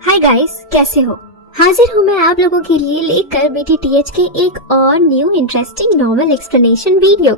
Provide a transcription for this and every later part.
Hi guys, कैसे हो? हाजिर हूँ मैं आप लोगों के लिए लेकर BTTH के एक और new interesting novel explanation video.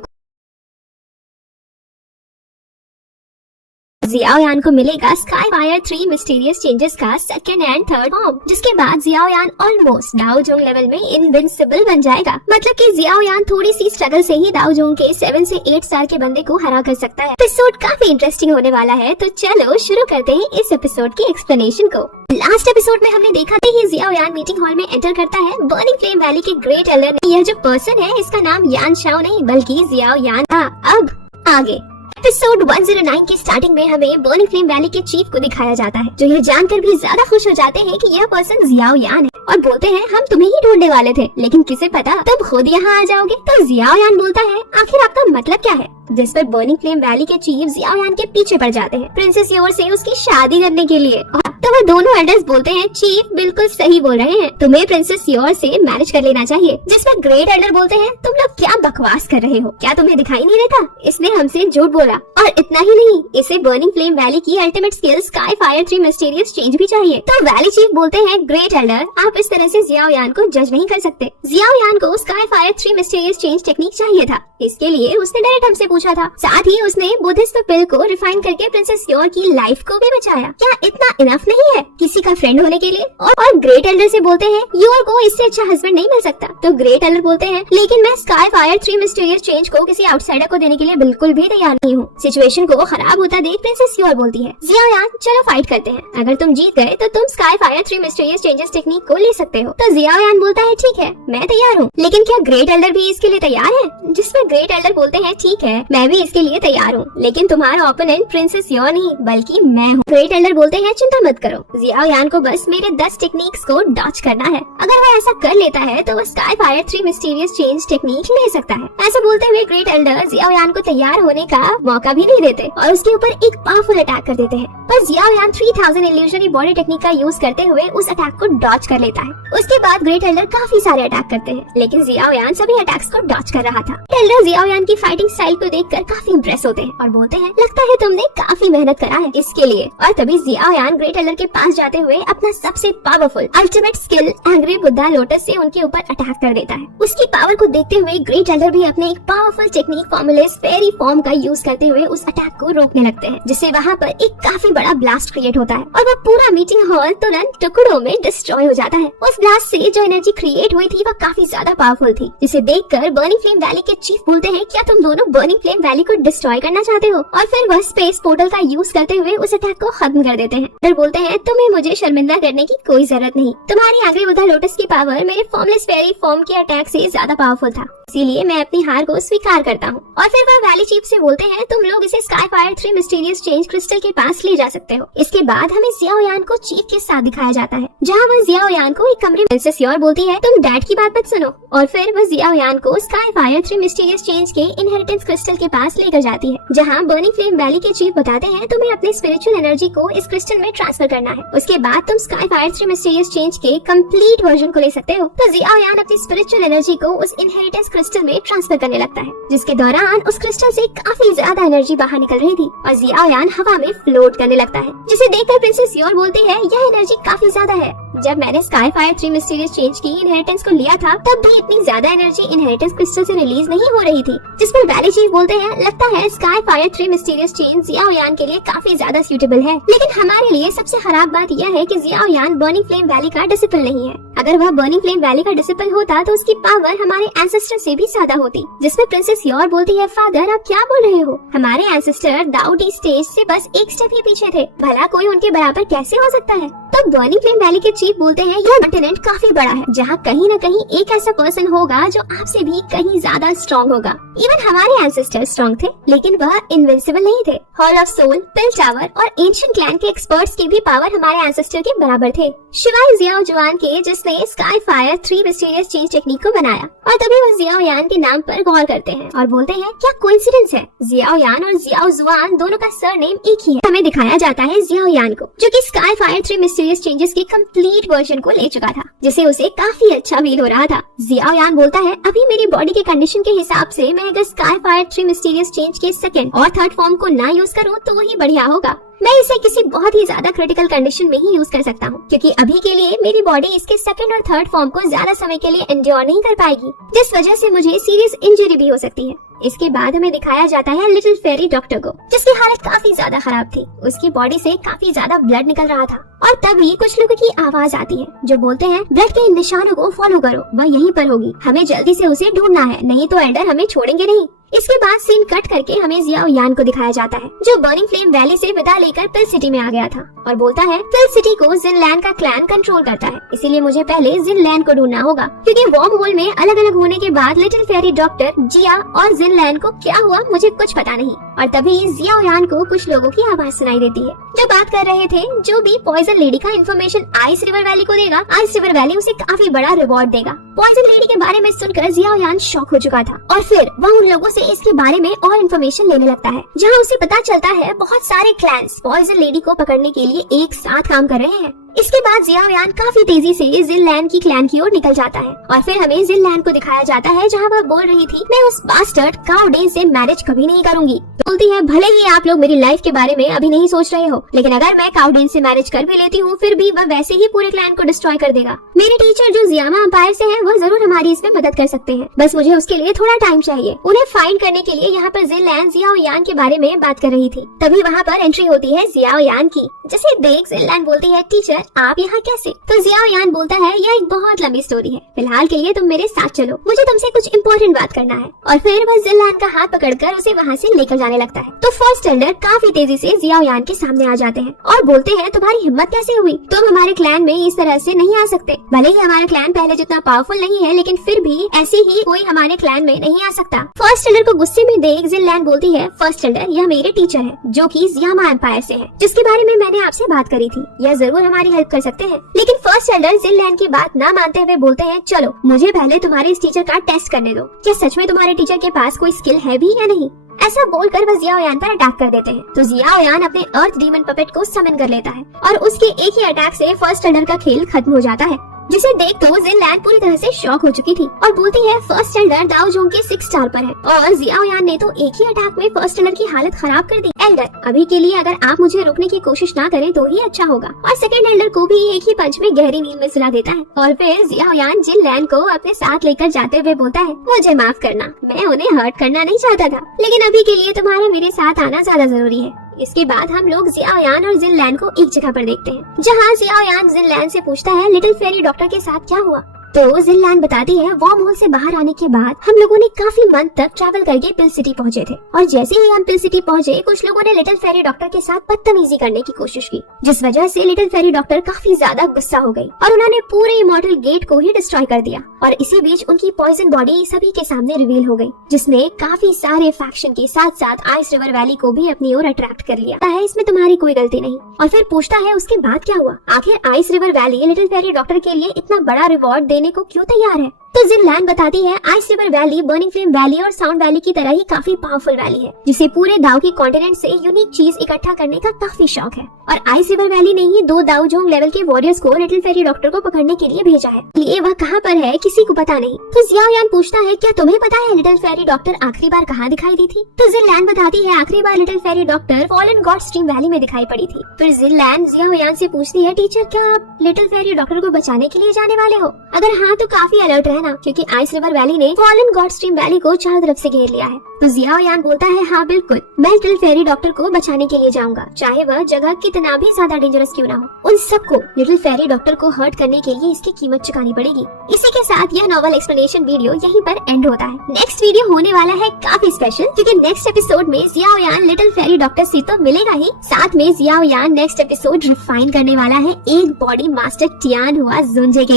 Xiaoyan को मिलेगा स्काईफायर 3 मिस्टीरियस चेंजेस का सेकंड एंड थर्ड फॉर्म, जिसके बाद जियाओयान ऑलमोस्ट दाओजोंग लेवल में इनविंसिबल बन जाएगा। मतलब कि जियाओयान थोड़ी सी स्ट्रगल से ही दाओजोंग के 7 से 8 स्टार के बंदे को हरा कर सकता है। एपिसोड काफी इंटरेस्टिंग होने वाला है, तो चलो शुरू करते हैं इस एपिसोड की एक्सप्लेनेशन को। लास्ट एपिसोड में हमने देखा था कि जियाओयान मीटिंग हॉल में एंटर करता है बर्निंग फ्लेम वैली के ग्रेट एल्डर ने। यह जो पर्सन है इसका नाम यान शाओ नहीं बल्कि जियाओयान था। अब आगे एपिसोड 109 की स्टार्टिंग में हमें बर्निंग फ्लेम वैली के चीफ को दिखाया जाता है, जो यह जानकर भी ज्यादा खुश हो जाते हैं कि यह पर्सन जियाओयान है और बोलते हैं हम तुम्हें ही ढूंढने वाले थे, लेकिन किसे पता तुम खुद यहाँ आ जाओगे। तो जियाओयान बोलता है आखिर आपका मतलब क्या है, जिस पर बर्निंग फ्लेम वैली के चीफ जियाओयान के पीछे पड़ जाते हैं प्रिंसेस योर से उसकी शादी करने के लिए। तो वो दोनों एल्डर्स बोलते हैं चीफ बिल्कुल सही बोल रहे हैं, तुम्हें प्रिंसेस योर से मैरिज कर लेना चाहिए। जिस पर ग्रेट एल्डर बोलते हैं तुम लोग क्या बकवास कर रहे हो, क्या तुम्हें दिखाई नहीं देता, इसने हमसे झूठ बोला। और इतना ही नहीं, इसे बर्निंग फ्लेम वैली की अल्टीमेट स्किल स्काईफायर 3 मिस्टीरियस चेंज भी चाहिए। तो वैली चीफ बोलते हैं ग्रेट एल्डर आप इस तरह से जियाओयान को जज नहीं कर सकते। जियाओयान को स्काईफायर 3 मिस्टीरियस चेंज टेक्निक चाहिए था, इसके लिए उसने डायरेक्ट हमसे पूछा था। साथ ही उसने बुद्धिस्ट पिल को रिफाइन करके प्रिंसेस योर की लाइफ को भी बचाया। क्या इतना इनफ नहीं है किसी का फ्रेंड होने के लिए? और ग्रेट एल्डर से बोलते हैं योर को इससे अच्छा हस्बैंड नहीं मिल सकता। तो ग्रेट एल्डर बोलते हैं लेकिन मैं स्काईफायर 3 मिस्टीरियस चेंज को किसी आउटसाइडर को देने के लिए बिल्कुल भी तैयार नहीं हूँ। सिचुएशन को खराब होता देख प्रिंसेस योर बोलती है जियाओयान चलो फाइट करते हैं, अगर तुम जीत गए तो तुम स्काईफायर 3 मिस्टीरियस चेंजेस टेक्निक को ले सकते हो। तो जियाओयान बोलता है ठीक है मैं तैयार हूँ, लेकिन क्या ग्रेट एल्डर भी इसके लिए तैयार है? जिसमें ग्रेट एल्डर बोलते हैं ठीक है मैं भी इसके लिए तैयार हूँ, लेकिन तुम्हारा ओपोनेंट प्रिंसेस योर नहीं बल्कि मैं हूँ। ग्रेट एल्डर बोलते हैं चिंता मत करो, जियाओयान को बस मेरे 10 टेक्निक्स को डॉच करना है, अगर वो ऐसा कर लेता है तो वो स्काईफायर 3 मिस्टीरियस चेंज टेक्निक ले सकता है। ऐसा बोलते हुए ग्रेट एल्डर जियाओयान को तैयार होने का मौका भी नहीं देते और उसके ऊपर एक पावरफुल अटैक कर देते हैं। पर जियाओयान 3000 इल्यूजनरी बॉडी टेक्निक का यूज करते हुए उस अटैक को डॉच कर लेता है। उसके बाद ग्रेट एल्डर काफी सारे अटैक करते हैं, लेकिन जियाओयान सभी अटैक्स को डॉच कर रहा था। एल्डर जियाओयान की फाइटिंग स्टाइल को देखकर काफी इंप्रेस होते हैं और बोलते हैं लगता है तुमने काफी मेहनत करा है इसके लिए। और तभी जियाओयान ग्रेट एल्डर के पास जाते हुए अपना सबसे powerful ultimate skill angry Buddha lotus से उनके ऊपर अटैक कर देता है। उसकी पावर को देखते हुए ग्रेट एल्डर भी अपने एक पावरफुल टेक्निक फॉर्मुलेस फेरी फॉर्म का यूज करते हुए उस अटैक को रोकने लगते हैं, जिससे वहाँ पर एक काफी बड़ा ब्लास्ट क्रिएट होता है और वो पूरा मीटिंग हॉल तुरंत टुकड़ों में डिस्ट्रॉय हो जाता है। उस ब्लास्ट से जो एनर्जी क्रिएट हुई थी वो काफी ज्यादा पावरफुल थी, जिसे देखकर बर्निंग फ्लेम वैली के चीफ बोलते हैं क्या तुम दोनों बर्निंग फ्लेम वैली को डिस्ट्रॉय करना चाहते हो? और फिर वह स्पेस पोर्टल का यूज करते हुए उस अटैक को खत्म कर देते हैं। फिर बोलते हैं तुम्हें मुझे शर्मिंदा करने की कोई जरूरत नहीं, तुम्हारी एंग्री बुद्धा लोटस की पावर मेरे फॉर्मलेस फेरी फॉर्म के अटैक से ज्यादा पावरफुल था, इसीलिए मैं अपनी हार को स्वीकार करता हूँ। और फिर वह वैली चीफ से बोलते हैं तुम लोग इसे स्काईफायर 3 मिस्टीरियस चेंज क्रिस्टल के पास ले जा सकते हो। इसके बाद हमें जियाओयान को चीफ के साथ दिखाया जाता है, जहाँ वह जियाओयान को एक कमरे में प्रिंसेस योर बोलती है तुम डैड की बात मत सुनो, और फिर वह जियाओयान को स्काईफायर 3 मिस्टीरियस चेंज के इनहेरिटेंस क्रिस्टल के पास लेकर जाती है, जहाँ बर्निंग फ्लेम वैली के चीफ बताते हैं तुम्हें अपनी स्पिरिचुअल एनर्जी को इस क्रिस्टल में ट्रांसफर करना है, उसके बाद तुम स्काईफायर 3 मिस्टीरियस चेंज के कंप्लीट वर्जन को ले सकते हो। तो जियाओयान अपनी स्पिरिचुअल एनर्जी को उस इनहेरिटेंस क्रिस्टल में ट्रांसफर करने लगता है, जिसके दौरान उस क्रिस्टल से काफी ज्यादा एनर्जी बाहर निकल रही थी और जियाओयान हवा में फ्लोट करने लगता है, जिसे देखकर प्रिंसेस योर बोलती है यह एनर्जी काफी ज्यादा है, जब मैंने स्काईफायर 3 मिस्टीरियस चेंज की इनहेरिटेंस को लिया था तब भी इतनी ज्यादा एनर्जी इनहेरिटेंस क्रिस्टल से रिलीज नहीं हो रही थी। जिस पर वैली चीफ बोलते हैं लगता है स्काईफायर 3 मिस्टीरियस चेंज जियाओयान के लिए काफी ज्यादा सूटेबल है, लेकिन हमारे लिए सबसे खराब बात यह है कि जियाओयान बर्निंग फ्लेम वैली का डिसिपल नहीं है। अगर वह बर्निंग फ्लेम वैली का डिसिपल होता तो उसकी पावर हमारे एंसेस्टर से भी ज्यादा होती। जिसमें प्रिंसेस योर बोलती है फादर आप क्या बोल रहे हो, हमारे एंसेस्टर दाऊडी स्टेज से बस एक स्टेप ही पीछे थे, भला कोई उनके बराबर कैसे हो सकता है? तो बर्निंग फ्लेम वैली के चीफ बोलते हैं यह कॉन्टिनेंट काफी बड़ा है, जहाँ कहीं न कहीं एक ऐसा पर्सन होगा जो आपसे भी कहीं ज्यादा स्ट्रॉन्ग होगा। इवन हमारे एंसेस्टर स्ट्रॉन्ग थे, लेकिन वह इनविंसिबल नहीं थे। Hall of soul, pill tower और एंशिएंट क्लैन के एक्सपर्ट्स की भी पावर हमारे एंसेस्टर के बराबर थे, शिवाय जियाओजुआन के जिसने स्काईफायर 3 मिस्टीरियस चेंज टेक्निक को बनाया। और तभी वो जियाओयान के नाम पर गौर करते हैं और बोलते हैं क्या कोइंसिडेंस है, जियाओयान और जियाओजुआन दोनों का सरनेम एक ही है। हमें दिखाया जाता है जियाओयान को, जो कि स्काईफायर 3 मिस्टीरियस मिस्टीरियस चेंजेस के कंप्लीट वर्जन को ले चुका था, जिसे उसे काफी अच्छा फील हो रहा था। जियाओयान बोलता है, अभी मेरी बॉडी के कंडीशन के हिसाब से मैं अगर स्काई फायर 3 मिस्टीरियस चेंज के सेकंड और थर्ड फॉर्म को ना यूज करूँ तो वही बढ़िया होगा। मैं इसे किसी बहुत ही ज्यादा क्रिटिकल कंडीशन में ही यूज कर सकता हूँ, क्योंकि अभी के लिए मेरी बॉडी इसके सेकंड और थर्ड फॉर्म को ज्यादा समय के लिए एंड्योर नहीं कर पाएगी, जिस वजह से मुझे सीरियस इंजरी भी हो सकती है। इसके बाद हमें दिखाया जाता है लिटिल फेरी डॉक्टर को, जिसकी हालत काफी ज्यादा खराब थी। उसकी बॉडी से काफी ज्यादा ब्लड निकल रहा था और तभी कुछ लोगों की आवाज आती है जो बोलते हैं, ब्लड के इन निशानों को फॉलो करो, वह यहीं पर होगी, हमें जल्दी से उसे ढूंढना है, नहीं तो एल्डर हमें छोड़ेंगे नहीं। इसके बाद सीन कट करके हमें जियाओयान को दिखाया जाता है, जो बर्निंग फ्लेम वैली से विदा लेकर पिल सिटी में आ गया था और बोलता है, पिल सिटी को जिनलैंड का क्लैन कंट्रोल करता है, इसीलिए मुझे पहले जिनलैंड को ढूंढना होगा, क्योंकि वॉर्म होल में अलग अलग होने के बाद लिटिल फेरी डॉक्टर, जिया और जिनलैंड को क्या हुआ मुझे कुछ पता नहीं। और तभी जियाओयान को कुछ लोगों की आवाज सुनाई देती है जो बात कर रहे थे, जो भी पॉइजन लेडी का इन्फॉर्मेशन आइस रिवर वैली को देगा, आइस रिवर वैली उसे काफी बड़ा रिवॉर्ड देगा। पॉइजन लेडी के बारे में सुनकर जियाओयान शॉक हो चुका था और फिर वह उन लोगों से इसके बारे में और इन्फॉर्मेशन लेने लगता है, जहां उसे पता चलता है बहुत सारे क्लैंस पॉइजन लेडी को पकड़ने के लिए एक साथ काम कर रहे हैं। इसके बाद जियाओयान काफी तेजी से जिनलैंड की क्लैन की ओर निकल जाता है और फिर हमें जिनलैंड को दिखाया जाता है, जहां वह बोल रही थी, मैं उस बास्टर्ड काउडेन से मैरिज कभी नहीं करूंगी। बोलती है, भले ही आप लोग मेरी लाइफ के बारे में अभी नहीं सोच रहे हो, लेकिन अगर मैं काउडेन से मैरिज कर भी लेती हूँ, फिर भी वह वैसे ही पूरे क्लैन को डिस्ट्रॉय कर देगा। मेरे टीचर जो जियामा एम्पायर से हैं, वह जरूर हमारी इसमें मदद कर सकते हैं, बस मुझे उसके लिए थोड़ा टाइम चाहिए। उन्हें फाइंड करने के लिए यहाँ पर जिनलैंड जियाओयान के बारे में बात कर रही थी। तभी वहाँ पर एंट्री होती है जियाओयान की, जिसे देख जिनलैंड बोलती है, टीचर आप यहाँ कैसे? तो जियाओयान बोलता है, यह एक बहुत लंबी स्टोरी है, फिलहाल के लिए तुम मेरे साथ चलो, मुझे तुमसे कुछ इम्पोर्टेंट बात करना है। और फिर वह जिनलैंड का हाथ पकड़कर उसे वहाँ से लेकर जाने लगता है। तो फर्स्ट एल्डर काफी तेजी से जियाओयान के सामने आ जाते हैं और बोलते हैं, तुम्हारी हिम्मत कैसे हुई? तुम हमारे क्लैन में इस तरह से नहीं आ सकते। भले ही हमारा क्लैन पहले जितना पावरफुल नहीं है, लेकिन फिर भी ऐसे ही कोई हमारे क्लैन में नहीं आ सकता। फर्स्ट एल्डर को गुस्से में देख जिनलैंड बोलती है, फर्स्ट एल्डर यह मेरे टीचर है, जो कि जियामा एम्पायर से है, जिसके बारे में मैंने आपसे बात करी थी, यह जरूर हमारी हेल्प कर सकते हैं। लेकिन फर्स्ट एल्डर जिनलैंड की बात ना मानते हुए बोलते हैं, चलो मुझे पहले तुम्हारे इस टीचर का टेस्ट करने दो, क्या सच में तुम्हारे टीचर के पास कोई स्किल है भी या नहीं। ऐसा बोलकर वह जियाओयान पर अटैक कर देते हैं। तो जियाओयान अपने अर्थ डीमन पपेट को समन कर लेता है और उसके एक ही अटैक से फर्स्ट एल्डर का खेल खत्म हो जाता है, जिसे देख तो जिनलैंड पूरी तरह से शॉक हो चुकी थी और बोलती है, फर्स्ट एल्डर दाओ जोंग के 6 स्टार पर है और जियाओयान ने तो एक ही अटैक में फर्स्ट एल्डर की हालत खराब कर दी। एल्डर अभी के लिए अगर आप मुझे रोकने की कोशिश ना करें तो ही अच्छा होगा। और सेकंड एल्डर को भी एक ही पंच में गहरी नींद में सुला देता है और फिर जियाओयान जिनलैंड को अपने साथ लेकर जाते हुए बोलता है, मुझे माफ करना, मैं उन्हें हर्ट करना नहीं चाहता था, लेकिन अभी के लिए तुम्हारा मेरे साथ आना ज्यादा जरूरी है। इसके बाद हम लोग जियाओयान और जिनलैंड को एक जगह पर देखते हैं, जहाँ जियाओयान जिनलैंड से पूछता है, लिटिल फेरी डॉक्टर के साथ क्या हुआ? तो जिनलैंड बताती है, वॉर्म होल से बाहर आने के बाद हम लोगों ने काफी मंथ तक ट्रैवल करके पिल सिटी पहुंचे थे और जैसे ही हम पिल सिटी पहुंचे, कुछ लोगों ने लिटिल फेरी डॉक्टर के साथ बदतमीजी करने की कोशिश की, जिस वजह से लिटिल फेरी डॉक्टर काफी ज्यादा गुस्सा हो गई और उन्होंने पूरे इमॉर्टल गेट को ही डिस्ट्रॉय कर दिया। और इसी बीच उनकी पॉइजन बॉडी सभी के सामने रिवील हो गई, जिसने काफी सारे फैक्शन के साथ साथ आइस रिवर वैली को भी अपनी ओर अट्रैक्ट कर लिया है। इसमें तुम्हारी कोई गलती नहीं। और फिर पूछता है, उसके बाद क्या हुआ? आखिर ice river valley little fairy doctor के लिए इतना बड़ा रिवॉर्ड देने को क्यों तैयार है? तो जिनलैंड बताती है, ice river valley burning flame valley और साउंड वैली की तरह ही काफी पावरफुल वैली है, जिसे पूरे दाओ के कॉन्टिनेंट से यूनिक चीज इकट्ठा करने का काफी शौक है। और आइस रिवर वैली ने ही 2 दाओ जोंग लेवल के वॉरियर्स को लिटिल फेरी डॉक्टर को पकड़ने के लिए भेजा है, इसलिए वह कहाँ पर है किसी को पता नहीं। तो जियाओयान पूछता है, क्या तुम्हें पता है लिटिल फेरी डॉक्टर आखिरी बार कहाँ दिखाई दी थी? तो जिनलैंड बताती है, आखिरी बार little fairy doctor fallen god stream valley में दिखाई पड़ी थी। फिर जिनलैंड जियाओयान से पूछती है, टीचर क्या आप लिटिल फेरी डॉक्टर को बचाने के लिए जाने वाले हो? अगर हाँ तो काफी अलर्ट रहना, क्योंकि आइस रिवर वैली ने फॉलन गॉड स्ट्रीम वैली को चारों तरफ से घेर लिया है। तो जियाओयान बोलता है, हाँ बिल्कुल, मैं लिटिल फेरी डॉक्टर को बचाने के लिए जाऊंगा, चाहे वह जगह कितना भी ज्यादा डेंजरस क्यों ना हो। उन सबको लिटिल फेरी डॉक्टर को हर्ट करने के लिए इसकी कीमत चुकानी पड़ेगी। इसी के साथ यह नॉवल एक्सप्लेनेशन वीडियो यहीं पर एंड होता है। नेक्स्ट वीडियो होने वाला है काफी स्पेशल, क्योंकि नेक्स्ट एपिसोड में जियाओयान लिटिल फेरी डॉक्टर से तो मिलेगा ही, साथ में जियाओयान नेक्स्ट एपिसोड रिफाइन करने वाला है एक बॉडी मास्टर टियान हुआ जुंजे के